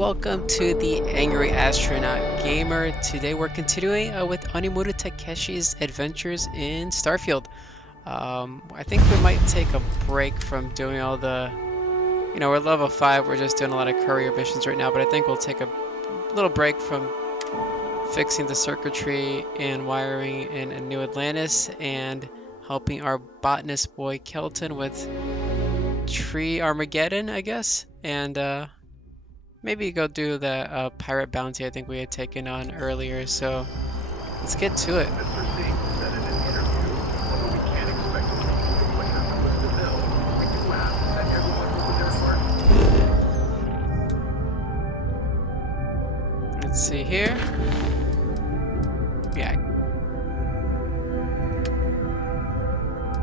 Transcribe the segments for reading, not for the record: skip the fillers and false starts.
welcome to the Angry Astronaut Gamer. Today we're continuing with Onimuro Takeshi's adventures in Starfield. I think we might take a break from doing all the, we're level 5, we're just doing a lot of courier missions right now, but I think we'll take a little break from fixing the circuitry and wiring in a new Atlantis and helping our botanist boy Kelton with Tree Armageddon, I guess, and maybe go do the pirate bounty I think we had taken on earlier, so let's get to it. Mr. Singh said in an interview, although we can't expect to recreate what happened with the bill, we do ask that everyone do their part. Let's see here. Yeah.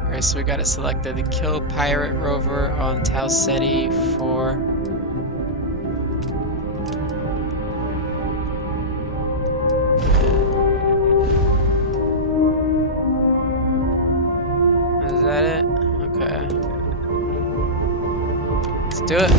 Alright, so we got it selected. The kill pirate rover on Tau Ceti for... Is that it? Okay. Let's do it.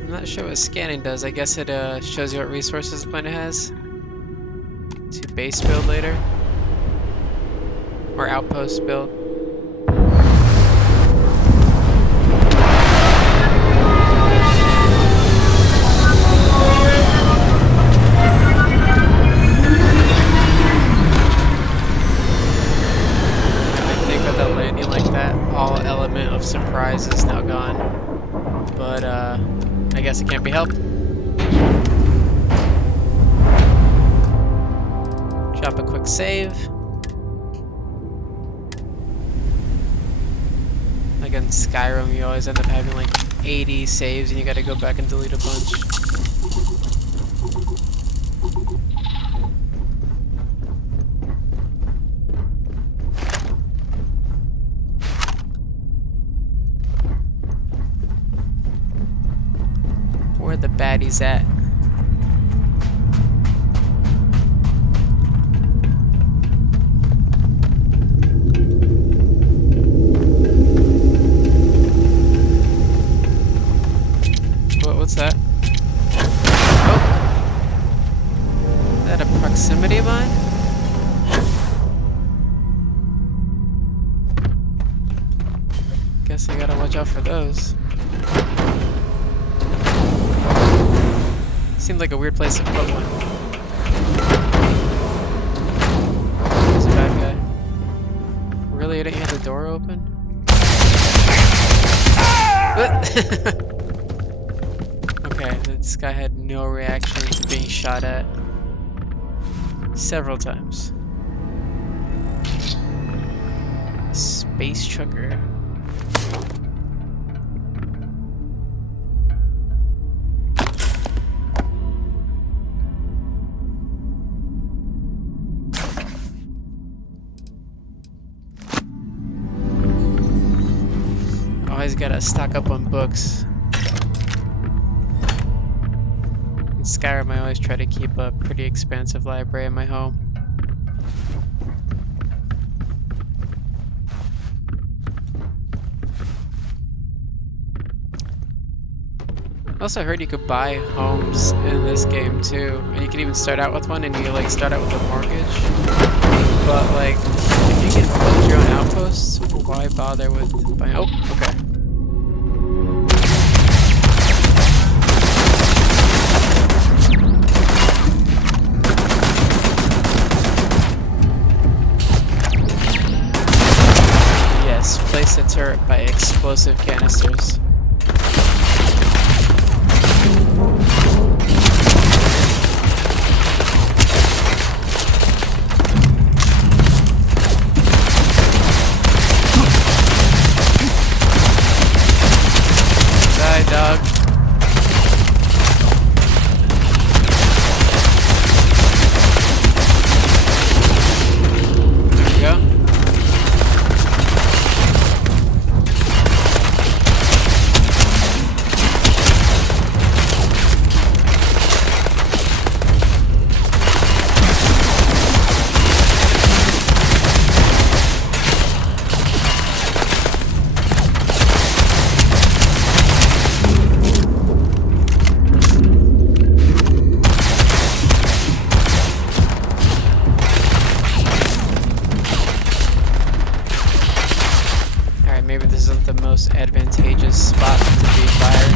I'm not sure what scanning does. I guess it shows you what resources the planet has. To base build later. Or outpost build. I think with a landing like that, all element of surprise is now gone. But I guess it can't be helped. Drop a quick save. Like in Skyrim, you always end up having like 80 saves and you gotta go back and delete a bunch. Where are the baddies at? What's that? Oh! Is that a proximity mine? Guess I gotta watch out for those. Seemed like a weird place to put one. There's a bad guy. Really? You didn't have the door open? Okay, this guy had no reaction to being shot at several times. Space trucker. Always gotta stock up on books. In Skyrim, I always try to keep a pretty expansive library in my home. I also heard you could buy homes in this game too, and you can even start out with one, and you like start out with a mortgage. But like, if you can build your own outposts, why bother with buying? Oh, okay. Place a turret by explosive canisters. Die, dog. There we go. most advantageous spot to be fired.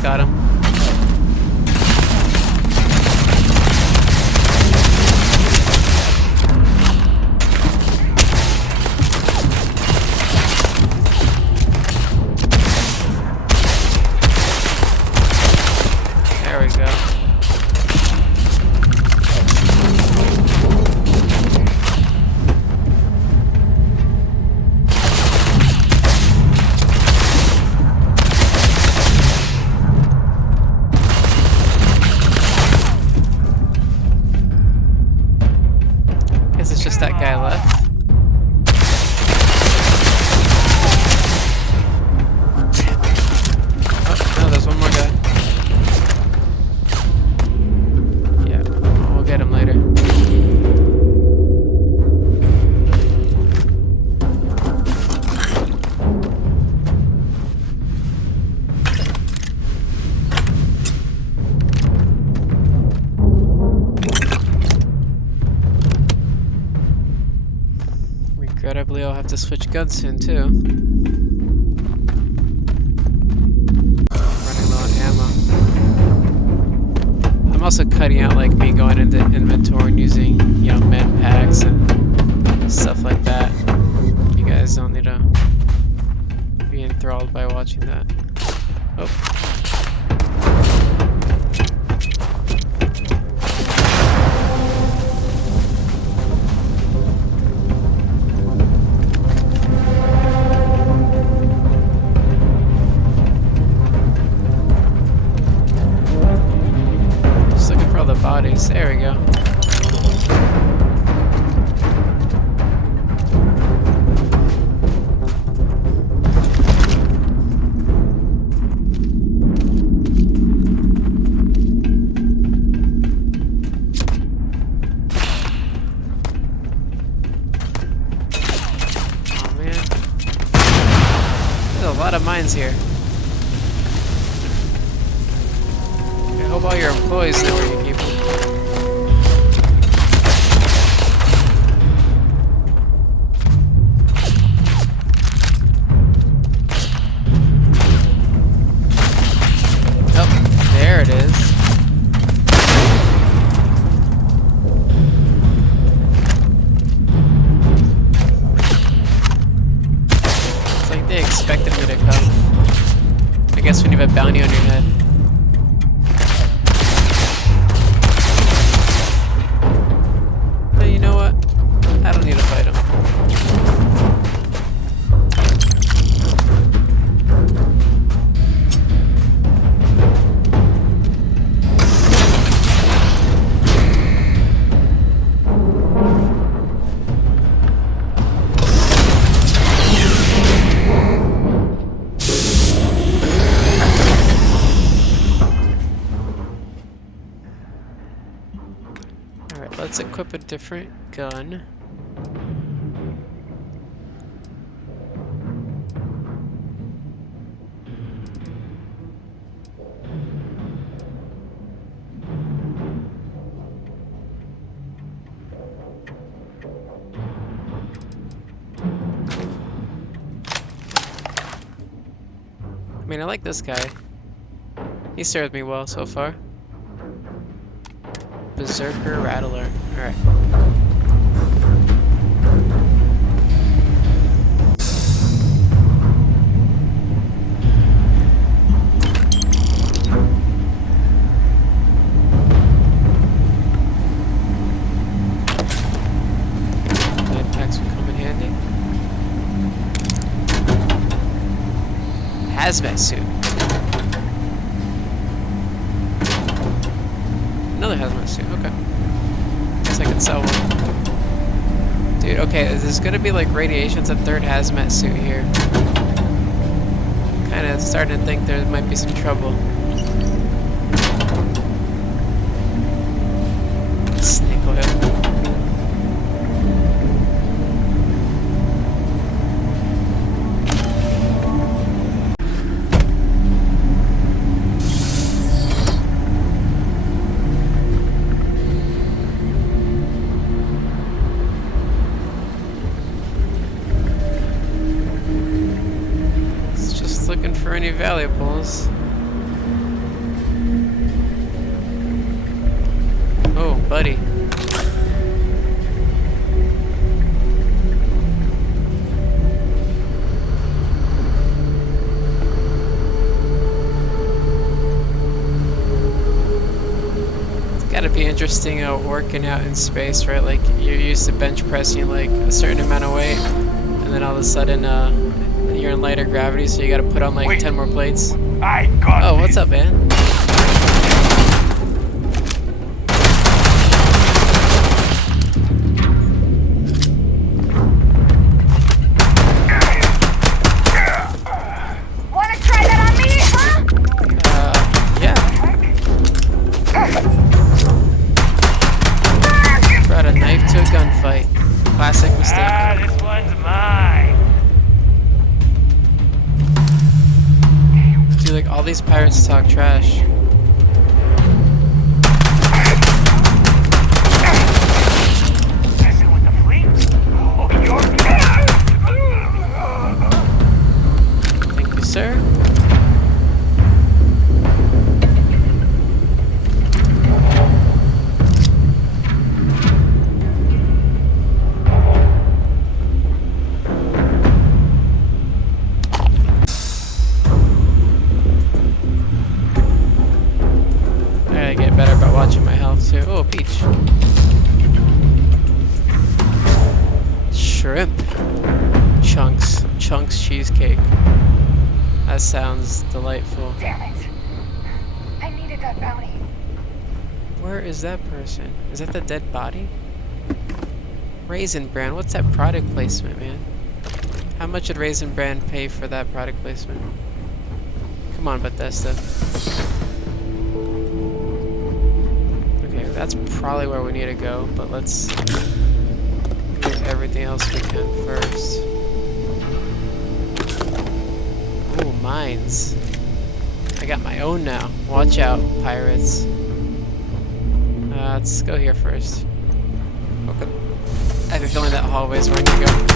Got him. There we go. It's just that guy left. Oh, no, there's one more guy. Yeah, we'll get him later. Regrettably, I'll have to switch guns soon, too. Running low on ammo. I'm also cutting out, like, me going into inventory and using, you know, med packs and stuff like that. You guys don't need to be enthralled by watching that. Oh. Bodies. There we go. Oh man. There's a lot of mines here. I hope all your employees know where you keep them. Oh, there it is. It's like they expected me to come. I guess when you have a bounty on your head. You know what? I don't need to fight him. Alright, let's equip a different gun. I mean, I like this guy. He served me well so far. Berserker Rattler. Alright. Med packs will come in handy. Hazmat suit. Another hazmat suit. Okay. Guess I could sell one. Dude, okay, there's gonna be like radiation's a third hazmat suit here. Kinda starting to think there might be some trouble. Snake oil. Looking for any valuables. Oh, buddy. It's gotta be interesting working out in space, right? Like, you're used to bench pressing like a certain amount of weight, and then all of a sudden, you're in lighter gravity, so you gotta put on like 10 more plates. I got Oh, what's up, man? Wanna try that on me, huh? Yeah. Brought a knife to a gunfight. Classic mistake. Ah, this one's mine. Dude, like, all these pirates talk trash. Messing with the fleet? Oh, you're... Thank you, sir. I gotta get better about watching my health too. Oh, peach. Shrimp. Chunks. Chunks cheesecake. That sounds delightful. Damn it. I needed that bounty. Where is that person? Is that the dead body? Raisin Bran. What's that product placement, man? How much did Raisin Bran pay for that product placement? Come on, Bethesda. That's probably where we need to go, but let's do everything else we can first. Ooh, mines. I got my own now. Watch out, pirates. Let's go here first. Okay. I have a feeling that hallway is where I need to go.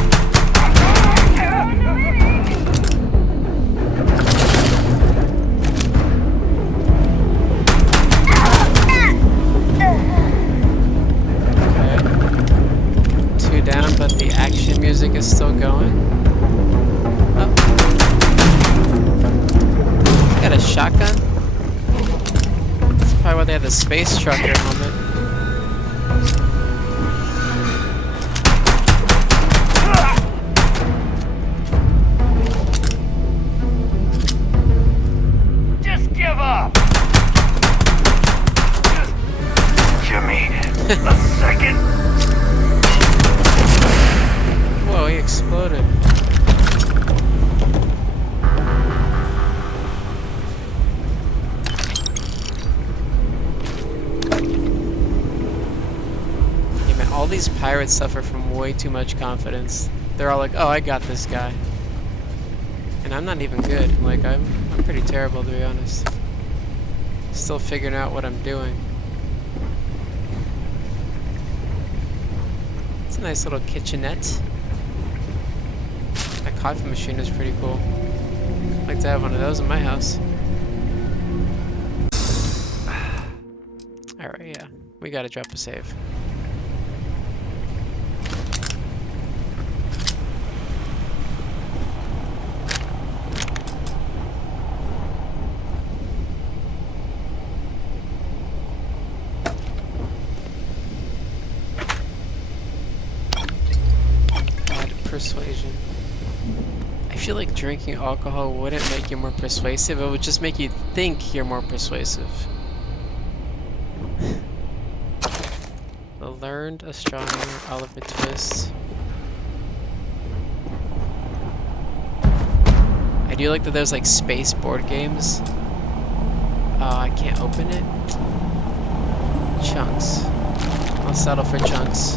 Down, but the action music is still going. Oh. Got a shotgun? That's probably why they have the space trucker helmet. Just give up. Just give me a second. Whoa, he exploded. Yeah, man, all these pirates suffer from way too much confidence. They're all like, oh, I got this guy. And I'm not even good. Like, I'm pretty terrible, to be honest. Still figuring out what I'm doing. It's a nice little kitchenette. That coffee machine is pretty cool. I'd like to have one of those in my house. Alright, yeah. We gotta drop a save. Persuasion. I feel like drinking alcohol wouldn't make you more persuasive, it would just make you think you're more persuasive. Learned Astronomer, Oliver Twist. I do like that there's like space board games. Oh, I can't open it. Chunks. I'll settle for chunks.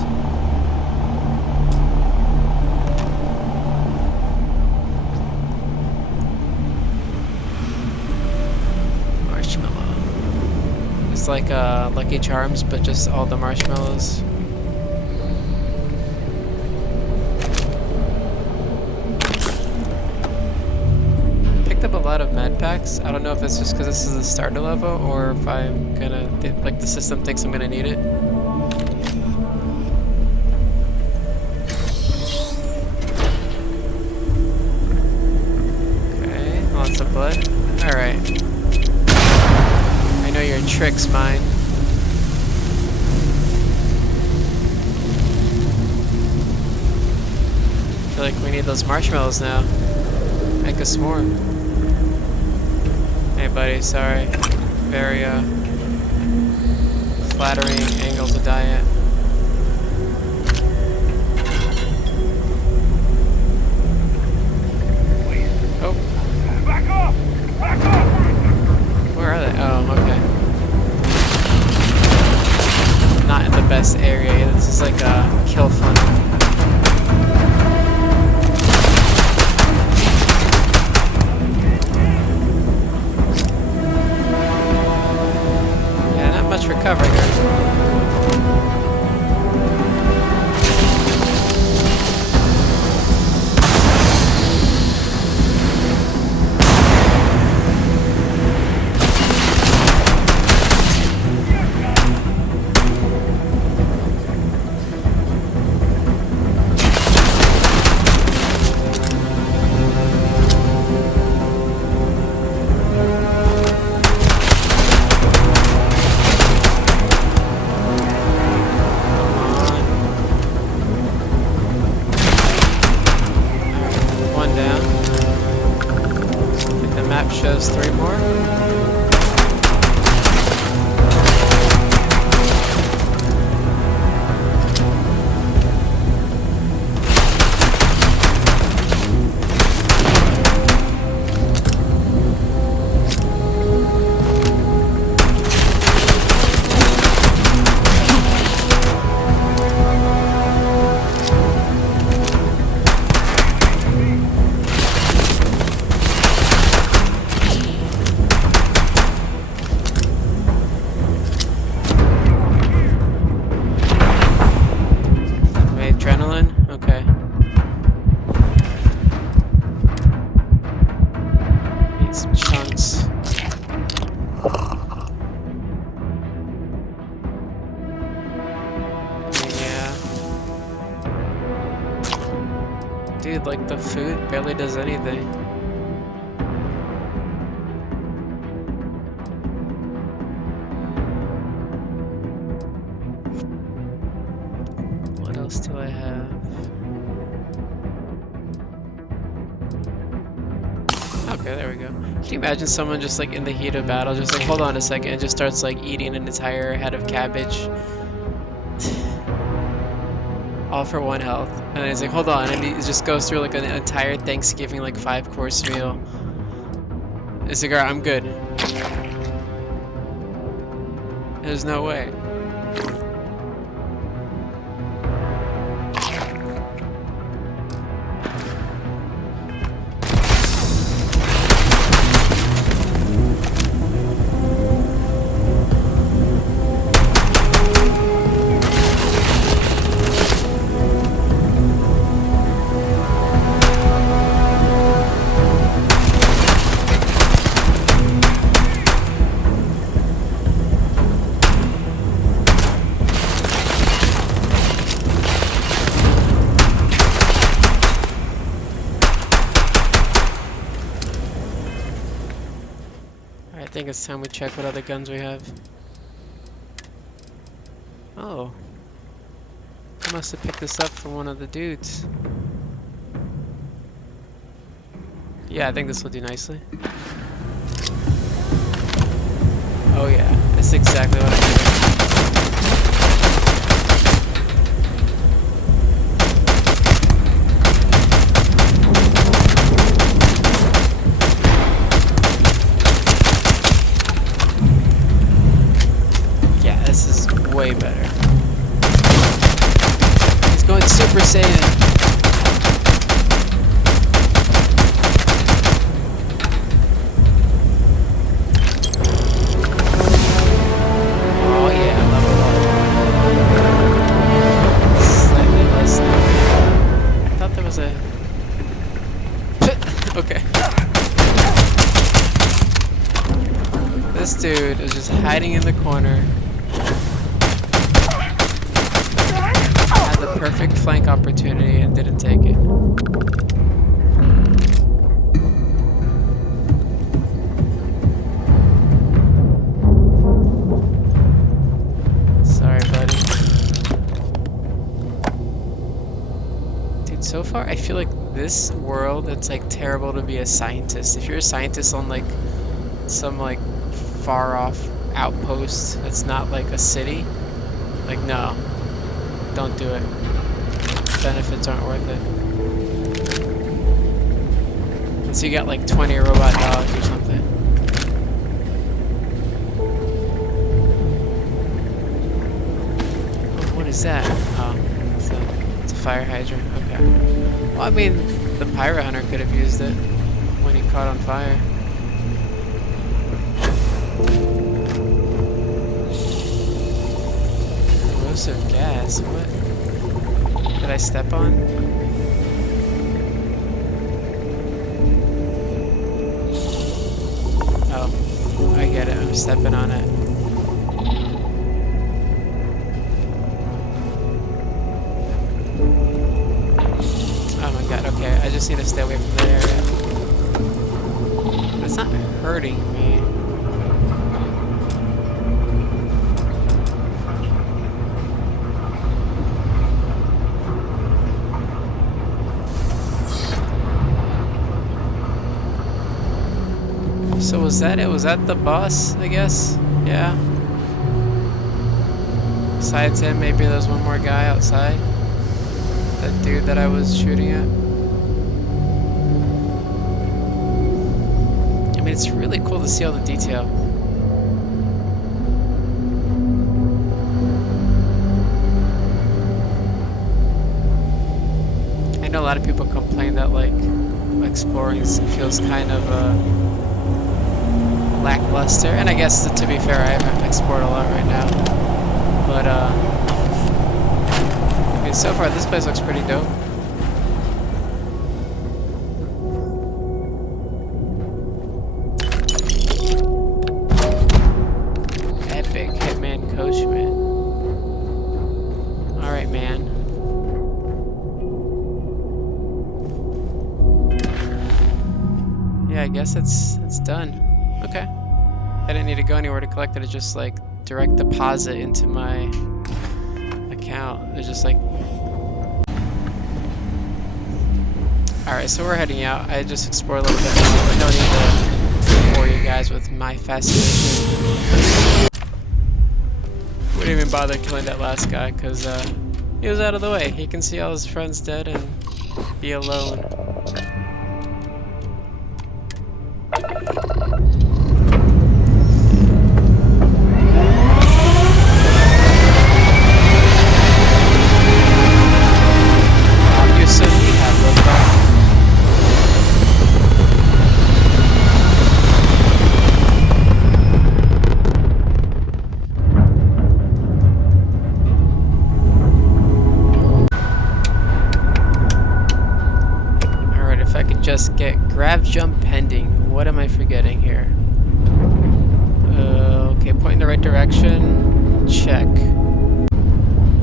Marshmallow. It's like Lucky Charms, but just all the marshmallows. Picked up a lot of med packs. I don't know if it's just because this is a starter level or if I'm gonna, like the system thinks I'm gonna need it. Okay, lots of blood. Alright. I know your trick's mine. I feel like we need those marshmallows now. Make a s'more. Hey buddy, sorry. Very flattering angle to die at. Oh. Back off! Back off! Where are they? Oh, okay. Not in the best area. This is like a kill funnel. Much for cover here. Shows 3 more. Dude, like the food barely does anything. What else do I have? Okay, there we go. Can you imagine someone just like in the heat of battle, just like, hold on a second, and just starts like eating an entire head of cabbage? All for 1 health. And then he's like, hold on, and he just goes through like an entire Thanksgiving, like 5-course meal. He's like, alright, I'm good. There's no way. I think it's time we check what other guns we have. Oh. I must have picked this up from one of the dudes. Yeah, I think this will do nicely. Oh yeah, that's exactly what I needed. way better. He's going Super Saiyan. Oh yeah, level up. Slightly less now. I thought there was a... Okay. This dude is just hiding in the corner. Had the perfect flank opportunity and didn't take it. Sorry, buddy. Dude, so far I feel like this world, it's like terrible to be a scientist. If you're a scientist on like some like far off outpost that's not like a city, like no, don't do it. Benefits aren't worth it. Unless you got like 20 robot dogs or something. Oh, what is that? Oh, it's a fire hydrant. Okay. Well, I mean, the pirate hunter could have used it when he caught on fire. Corrosive gas, what? Did I step on? Oh, I get it, I'm stepping on it. Oh my god, okay, I just need to stay away from that area. But it's not hurting me. So was that it? Was that the boss, I guess? Yeah. Besides him, maybe there's one more guy outside. That dude that I was shooting at. I mean, it's really cool to see all the detail. I know a lot of people complain that like exploring feels kind of lackluster, and I guess to be fair, I haven't explored a lot right now, but I mean, so far this place looks pretty dope. Epic Hitman Coachman. Alright, man. Yeah, I guess it's done. Okay. I didn't need to go anywhere to collect it. It's just like direct deposit into my account. It's just like... Alright, so we're heading out. I just explored a little bit more. I don't need to bore you guys with my fascination. Wouldn't even bother killing that last guy because he was out of the way. He can see all his friends dead and be alone. Just get grab jump pending. What am I forgetting here? Okay, point in the right direction. Check.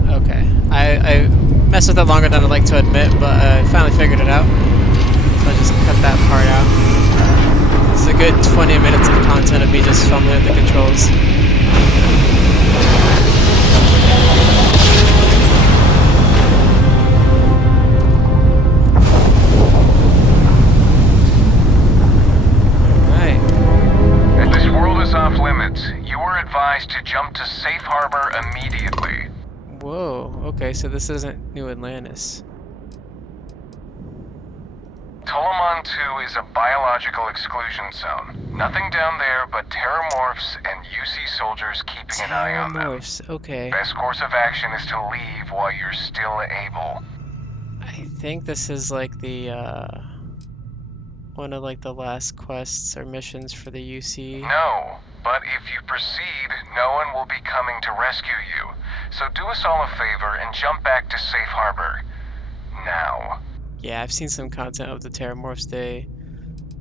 Okay. I messed with it longer than I'd like to admit, but I finally figured it out. So I just cut that part out. It's a good 20 minutes of content of me just fumbling with the controls. Off limits. You were advised to jump to safe harbor immediately. Whoa, okay, so this isn't New Atlantis. Tolomon 2 is a biological exclusion zone. Nothing down there but terramorphs and UC soldiers keeping an eye on them. Terramorphs, okay. Best course of action is to leave while you're still able. I think this is like the one of like the last quests or missions for the UC. No, but if you proceed, no one will be coming to rescue you. So do us all a favor and jump back to Safe Harbor. Now. Yeah, I've seen some content of the Terramorphs. They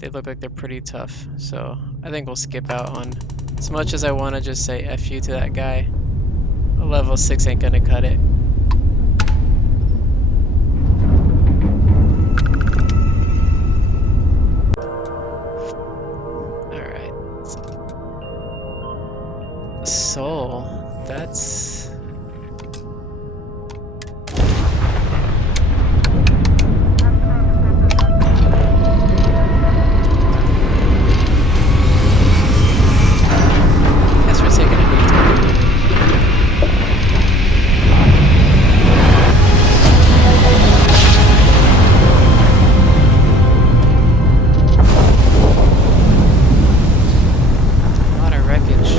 look like they're pretty tough. So I think we'll skip out on, as much as I want to just say F you to that guy, a level 6 ain't gonna cut it. Alright. Soul, that's... Guess we're taking a detour. A lot of wreckage.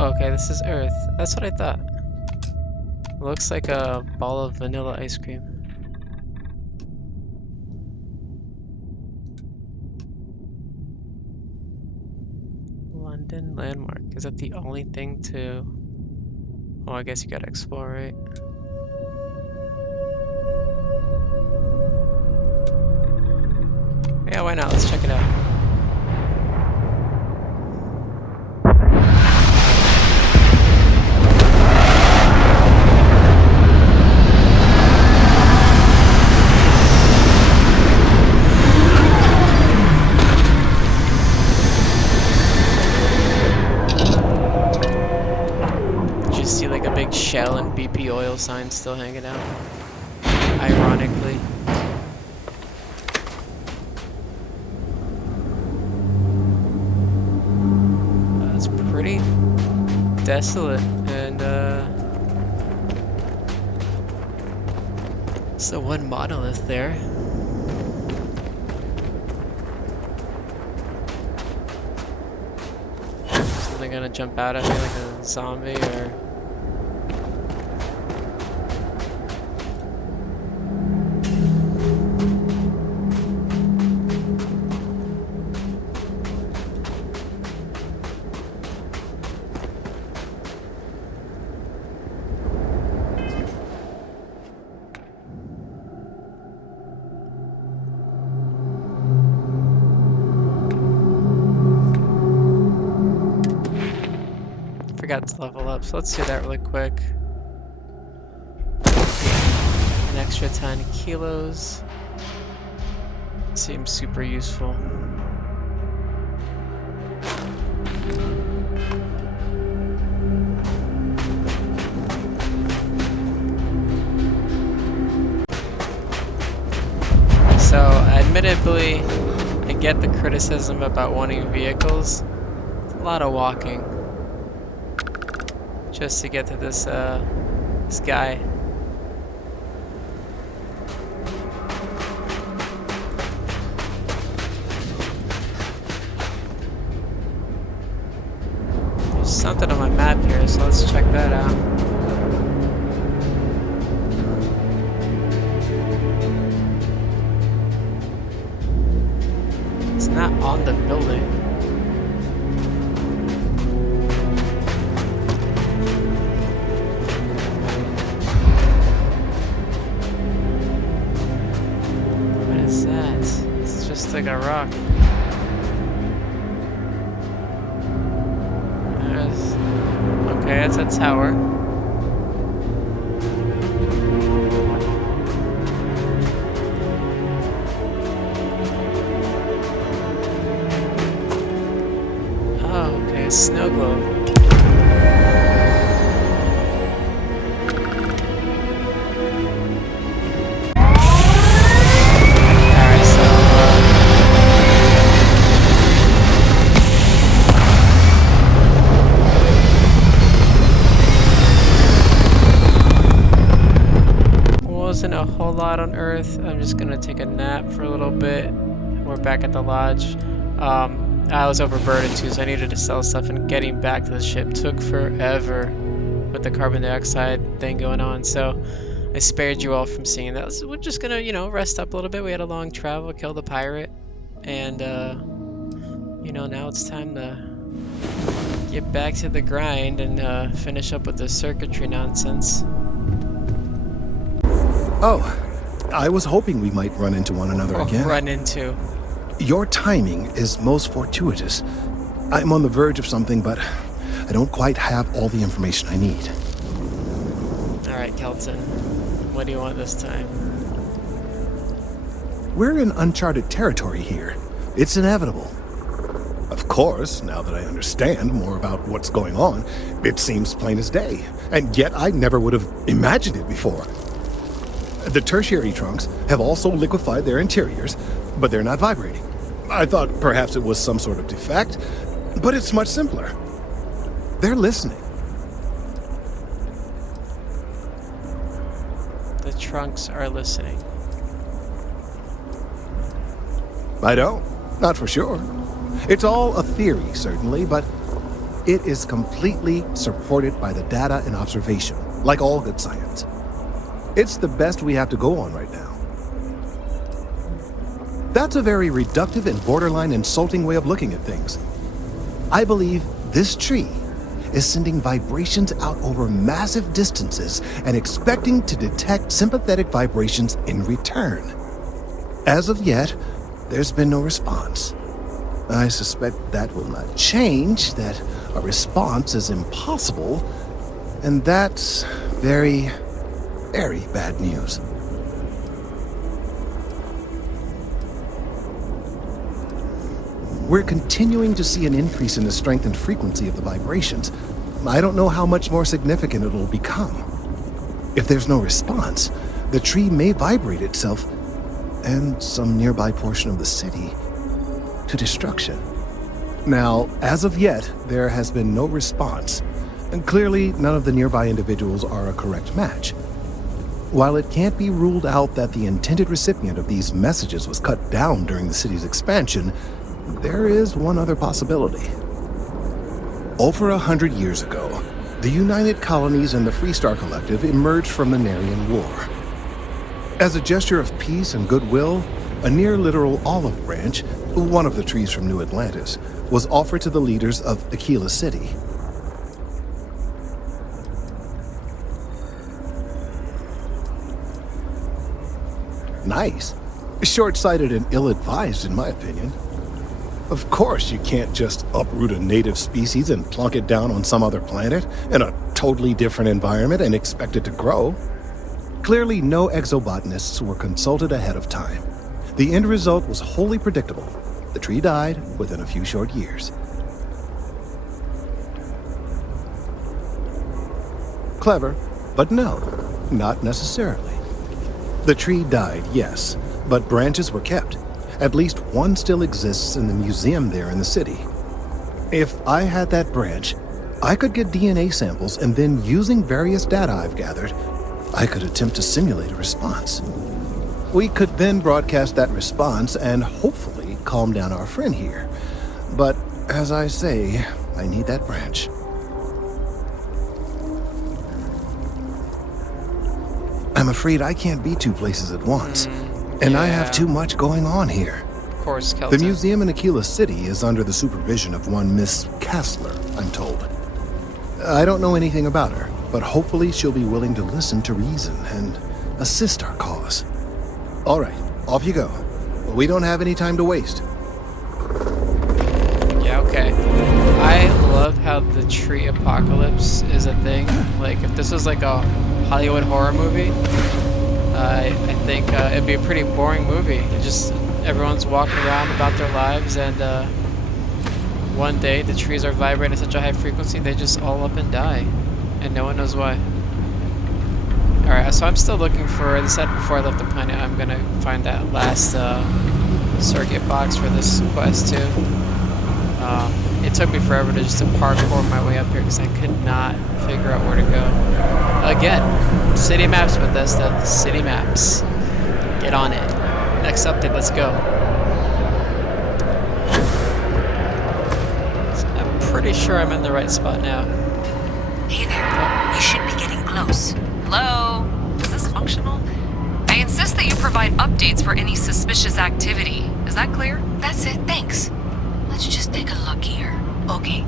Okay, this is Earth. That's what I thought. Looks like a ball of vanilla ice cream. London landmark. Is that the only thing to... Oh, I guess you gotta explore, right? Yeah, why not? Let's check it out. Just see like a big Shell and BP oil sign still hanging out. Ironically. It's pretty desolate and so one monolith there. Something gonna jump out at me like a zombie or... Forgot to level up, so let's do that really quick. An extra 10 kilos. Seems super useful. So, admittedly, I get the criticism about wanting vehicles. It's a lot of walking. Just to get to this this guy. There's something on my map here, so let's check that out. It's not on the building. Like a rock. Okay, that's a tower. a snow globe. Alright, so wasn't a whole lot on Earth. I'm just gonna take a nap for a little bit. We're back at the lodge. I was overburdened too, so I needed to sell stuff, and getting back to the ship took forever with the carbon dioxide thing going on. So I spared you all from seeing that. So we're just gonna, rest up a little bit. We had a long travel, killed a pirate, and now it's time to get back to the grind and finish up with the circuitry nonsense. Oh, I was hoping we might run into one another again. Run into. Your timing is most fortuitous. I'm on the verge of something, but I don't quite have all the information I need. Alright, Kelton. What do you want this time? We're in uncharted territory here. It's inevitable. Of course, now that I understand more about what's going on, it seems plain as day. And yet I never would have imagined it before. The tertiary trunks have also liquefied their interiors, but they're not vibrating. I thought perhaps it was some sort of defect, but it's much simpler. They're listening. The trunks are listening. I don't. Not for sure. It's all a theory, certainly, but it is completely supported by the data and observation, like all good science. It's the best we have to go on right now. That's a very reductive and borderline insulting way of looking at things. I believe this tree is sending vibrations out over massive distances and expecting to detect sympathetic vibrations in return. As of yet, there's been no response. I suspect that will not change, that a response is impossible, and that's very, very bad news. We're continuing to see an increase in the strength and frequency of the vibrations. I don't know how much more significant it'll become. If there's no response, the tree may vibrate itself, and some nearby portion of the city, to destruction. Now, as of yet, there has been no response, and clearly none of the nearby individuals are a correct match. While it can't be ruled out that the intended recipient of these messages was cut down during the city's expansion, there is one other possibility. Over 100 years ago, the United Colonies and the Freestar Collective emerged from the Narian War. As a gesture of peace and goodwill, a near-literal olive branch, one of the trees from New Atlantis, was offered to the leaders of Akila City. Nice. Short-sighted and ill-advised, in my opinion. Of course, you can't just uproot a native species and plunk it down on some other planet in a totally different environment and expect it to grow. Clearly, no exobotanists were consulted ahead of time. The end result was wholly predictable. The tree died within a few short years. Clever, but no, not necessarily. The tree died, yes, but branches were kept. At least one still exists in the museum there in the city. If I had that branch, I could get DNA samples, and then using various data I've gathered, I could attempt to simulate a response. We could then broadcast that response and hopefully calm down our friend here. But as I say, I need that branch. I'm afraid I can't be two places at once. And I have too much going on here. Of course, Kelton. The museum in Akila City is under the supervision of one Miss Kassler, I'm told. I don't know anything about her, but hopefully she'll be willing to listen to reason and assist our cause. All right, off you go. We don't have any time to waste. Yeah, okay. I love how the tree apocalypse is a thing. Like, if this was like a Hollywood horror movie, I think it'd be a pretty boring movie. It just everyone's walking around about their lives, and one day the trees are vibrating at such a high frequency they just all up and die, and no one knows why. Alright, so I'm still looking for, as I said before I left the planet, I'm gonna find that last circuit box for this quest too. It took me forever to just to parkour my way up here because I could not figure out where to go. Again, city maps, Bethesda, city maps. Get on it. Next update, let's go. I'm pretty sure I'm in the right spot now. Hey there, you should be getting close. Hello? Is this functional? I insist that you provide updates for any suspicious activity. Is that clear? That's it, thanks. Let's just take a look here. Okay,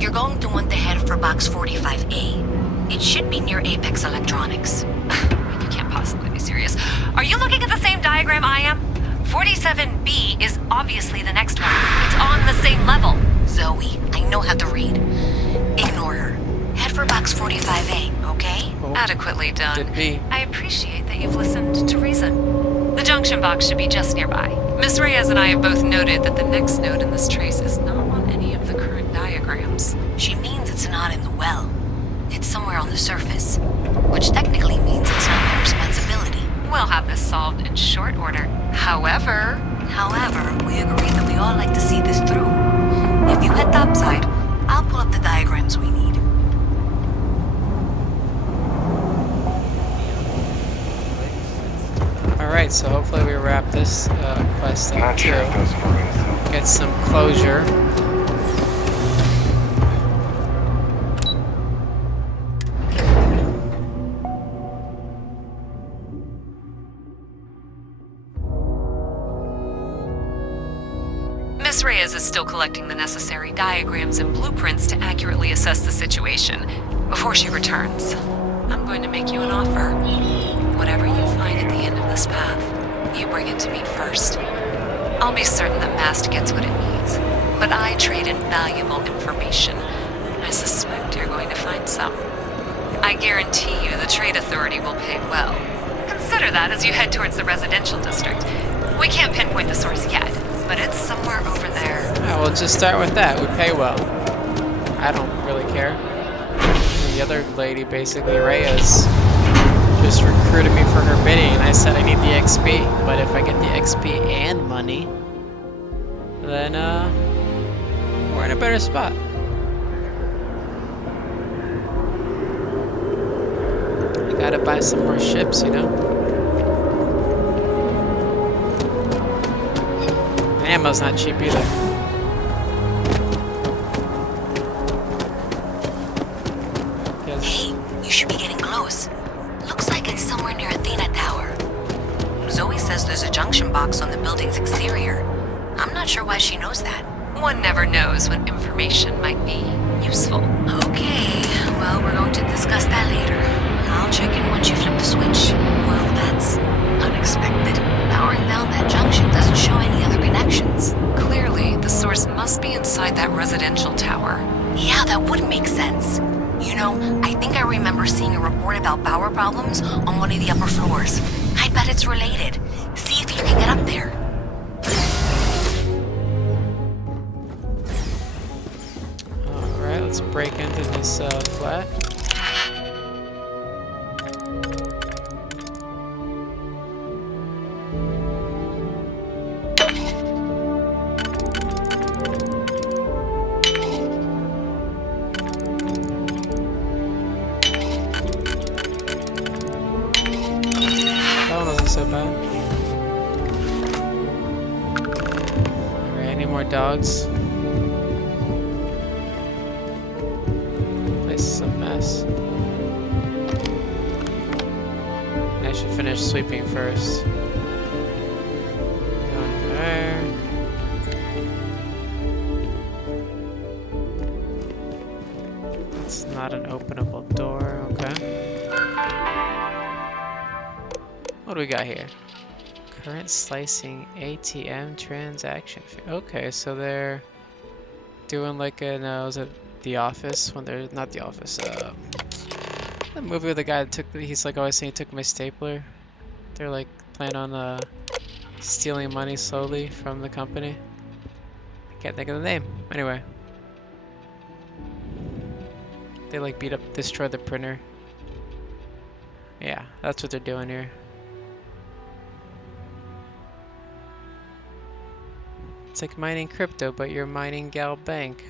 you're going to want to head for box 45A. It should be near Apex Electronics. You can't possibly be serious. Are you looking at the same diagram I am? 47B is obviously the next one. It's on the same level. Zoe, I know how to read. Ignore her. Head for box 45A, okay? Oh, Adequately done. could be. I appreciate that you've listened to reason. The junction box should be just nearby. Miss Reyes and I have both noted that the next node in this trace is not on any of the current diagrams. She means it's not in the well. It's somewhere on the surface, which technically means it's not my responsibility. We'll have this solved in short order. However, We agree that we all like to see this through. If you head topside, I'll pull up the diagrams we need. Alright, so hopefully we wrap this quest up too. Get some closure. Miss Reyes is still collecting the necessary diagrams and blueprints to accurately assess the situation. Before she returns, I'm going to make you an offer. Whatever you find at the end of this path, you bring it to me first. I'll be certain that Mast gets what it needs, but I trade in valuable information. I suspect you're going to find some. I guarantee you the Trade Authority will pay well. Consider that as you head towards the residential district. We can't pinpoint the source yet, but it's somewhere over there. Yeah, we'll just start with that. We pay well. I don't really care. The other lady, basically, Reyes, just recruited me for her bidding, and I said I need the XP. But if I get the XP and money, then we're in a better spot. I gotta buy some more ships, you know. And ammo's not cheap either. Hey, you should be getting close. Looks like it's somewhere near Athena Tower. Zoe says there's a junction box on the building's exterior. I'm not sure why she knows that. One never knows when information might be useful. Okay, well, we're going to discuss that later. I'll check in once you flip the switch. Well, that's unexpected. Powering down that junction doesn't show any other connections. Clearly, the source must be inside that residential tower. Yeah, that would make sense. You know, I think I remember seeing a report about power problems on one of the upper floors. I bet it's related. See if you can get up there. Alright, let's break into this flat. So bad. Alright, any more dogs? Place is a mess. I should finish sweeping first. Going there. That's not an openable door, okay. What do we got here? Current slicing ATM transaction fee. Okay, so they're doing like an was it The Office when they're not The Office. The movie with the guy that took he's like always saying he took my stapler. They're like planning on stealing money slowly from the company. I can't think of the name. Anyway, They like destroy the printer. Yeah, that's what they're doing here. It's like mining crypto, but you're mining Gal Bank.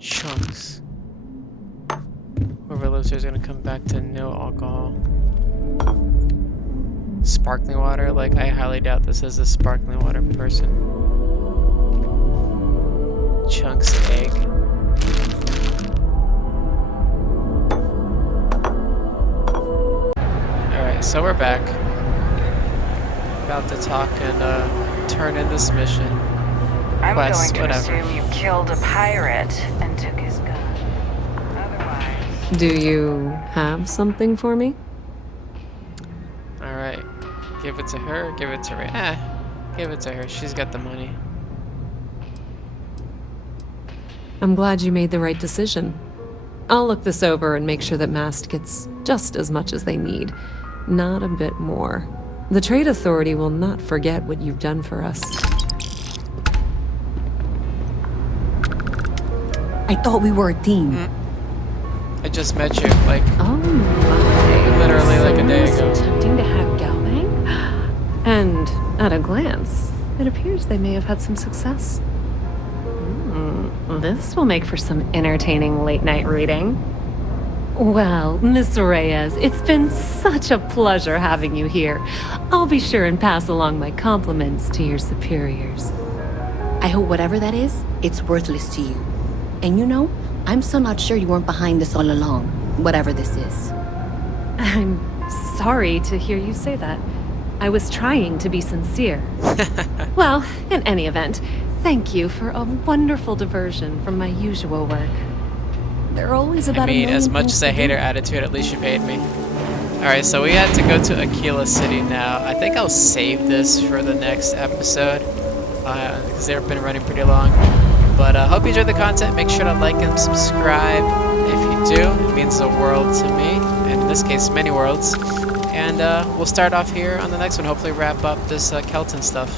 Chunks. Whoever lives here is gonna come back to no alcohol. Sparkling water? Like, I highly doubt this is a sparkling water person. Chunks egg. Alright, so we're back. About to talk and turn in this mission. I'm Quest, going to whatever. assume you killed a pirate and took his gun. Otherwise... Do you have something for me? Alright. Give it to her, give it to her. Give it to her. She's got the money. I'm glad you made the right decision. I'll look this over and make sure that Mast gets just as much as they need, not a bit more. The Trade Authority will not forget what you've done for us. I thought we were a team. I just met you, like, Oh my. literally like a day ago. Someone's attempting to hack Galbank? And at a glance, it appears they may have had some success. This will make for some entertaining late-night reading. Well, Miss Reyes, it's been such a pleasure having you here. I'll be sure and pass along my compliments to your superiors. I hope whatever that is, it's worthless to you. And you know, I'm still not sure you weren't behind this all along, whatever this is. I'm sorry to hear you say that. I was trying to be sincere. Well, in any event, thank you for a wonderful diversion from my usual work. There are always I about mean, a million as much things as I to hate do. her attitude, at least she paid me. Alright, so we had to go to Akila City now. I think I'll save this for the next episode, because they've been running pretty long. But hope you enjoyed the content. Make sure to like and subscribe if you do. It means the world to me, and in this case, many worlds. And we'll start off here on the next one, hopefully wrap up this Kelton stuff.